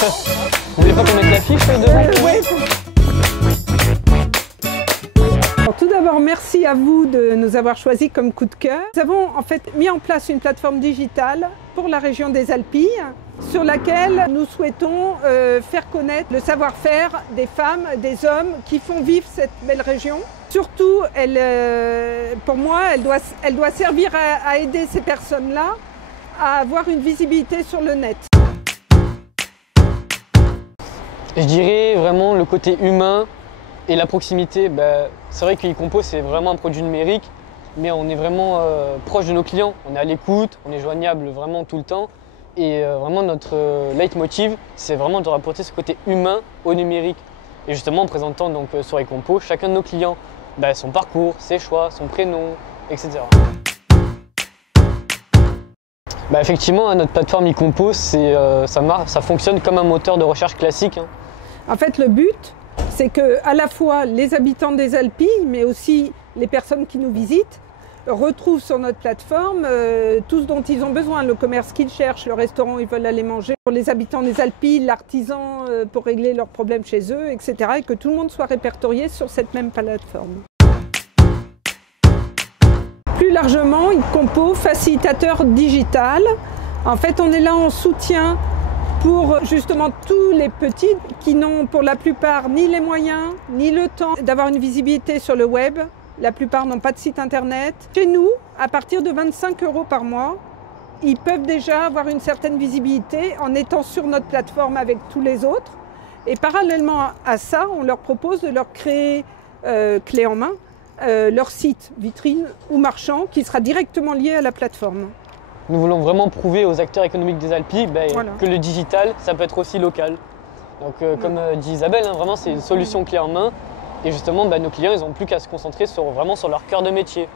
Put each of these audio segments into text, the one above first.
Vous voulez pas qu'on mette l'affiche devant? Ouais. Alors, tout d'abord, merci à vous de nous avoir choisis comme coup de cœur. Nous avons en fait mis en place une plateforme digitale pour la région des Alpilles sur laquelle nous souhaitons faire connaître le savoir-faire des femmes, des hommes qui font vivre cette belle région. Surtout, pour moi, elle doit servir à aider ces personnes-là à avoir une visibilité sur le net. Je dirais vraiment le côté humain et la proximité. C'est vrai qu'e-Compo c'est vraiment un produit numérique, mais on est vraiment proche de nos clients. On est à l'écoute, on est joignable vraiment tout le temps. Et vraiment notre leitmotiv, c'est vraiment de rapporter ce côté humain au numérique. Et justement en présentant donc, sur e-Compo chacun de nos clients, son parcours, ses choix, son prénom, etc. Effectivement, notre plateforme e-Compo, ça fonctionne comme un moteur de recherche classique. En fait, le but, c'est que à la fois les habitants des Alpilles, mais aussi les personnes qui nous visitent, retrouvent sur notre plateforme tout ce dont ils ont besoin, le commerce qu'ils cherchent, le restaurant où ils veulent aller manger, pour les habitants des Alpilles, l'artisan pour régler leurs problèmes chez eux, etc. Et que tout le monde soit répertorié sur cette même plateforme. Plus largement, e-Compo, facilitateur digital. En fait, on est là en soutien pour justement tous les petits qui n'ont pour la plupart ni les moyens, ni le temps d'avoir une visibilité sur le web. La plupart n'ont pas de site internet. Chez nous, à partir de 25 € par mois, ils peuvent déjà avoir une certaine visibilité en étant sur notre plateforme avec tous les autres. Et parallèlement à ça, on leur propose de leur créer clé en main leur site, vitrine ou marchand qui sera directement lié à la plateforme. Nous voulons vraiment prouver aux acteurs économiques des Alpilles Voilà. que le digital, ça peut être aussi local. Donc comme dit Isabelle, vraiment c'est une solution clé en main. Et justement, nos clients, ils n'ont plus qu'à se concentrer vraiment sur leur cœur de métier.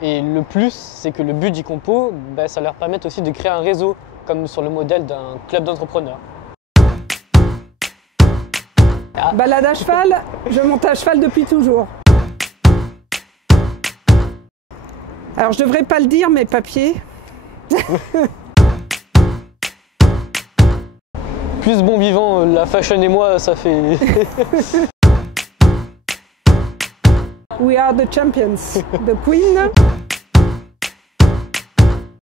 Et le plus, c'est que le but d'e-Compo, ça leur permet aussi de créer un réseau, comme sur le modèle d'un club d'entrepreneurs. Balade à cheval, je monte à cheval depuis toujours. Alors je devrais pas le dire, mais papier. Plus bon vivant, la fashion et moi, ça fait... We are the champions, the queen.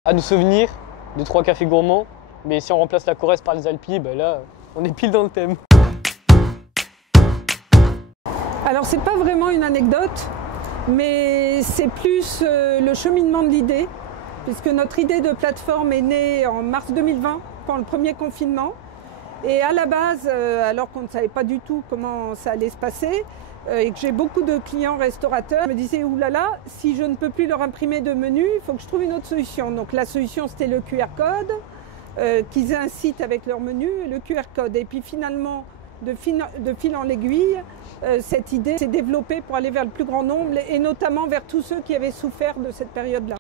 À nous souvenir de 3 cafés gourmands, mais si on remplace la Corrèze par les Alpilles, là, on est pile dans le thème. Alors c'est pas vraiment une anecdote, mais c'est plus le cheminement de l'idée, puisque notre idée de plateforme est née en mars 2020, pendant le premier confinement. Et à la base, alors qu'on ne savait pas du tout comment ça allait se passer, et que j'ai beaucoup de clients restaurateurs, me disaient « oulala, si je ne peux plus leur imprimer de menu, il faut que je trouve une autre solution ». Donc la solution, c'était le QR code, qu'ils aient un site avec leur menu et le QR code. Et puis finalement, de fil en aiguille, cette idée s'est développée pour aller vers le plus grand nombre, et notamment vers tous ceux qui avaient souffert de cette période-là.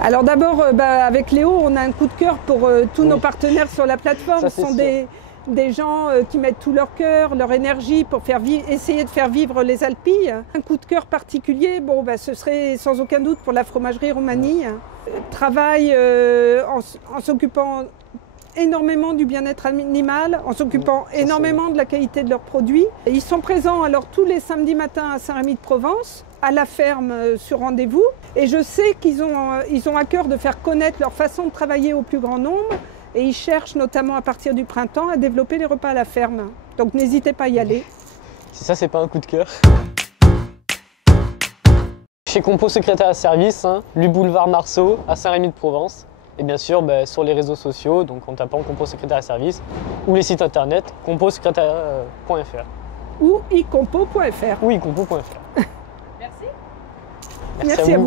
Alors d'abord, avec Léo, on a un coup de cœur pour tous nos partenaires sur la plateforme. Ce sont des gens qui mettent tout leur cœur, leur énergie pour essayer de faire vivre les Alpilles. Un coup de cœur particulier, ce serait sans aucun doute pour la fromagerie Romani. Travaille en s'occupant énormément du bien-être animal, en s'occupant énormément de la qualité de leurs produits. Et ils sont présents alors tous les samedis matins à Saint-Rémy-de-Provence, à la ferme sur rendez-vous. Et je sais qu'ils ont à cœur de faire connaître leur façon de travailler au plus grand nombre. Et ils cherchent notamment à partir du printemps à développer les repas à la ferme. Donc n'hésitez pas à y aller. Si ça, c'est pas un coup de cœur. Chez Compo Secrétaire à Service, du boulevard Marceau à Saint-Rémy-de-Provence. Et bien sûr, sur les réseaux sociaux, donc en tapant Compo Secrétaire à Service, ou les sites internet composecrétaire.fr. Ou e-compo.fr. Ou e-compo.fr. Merci à vous.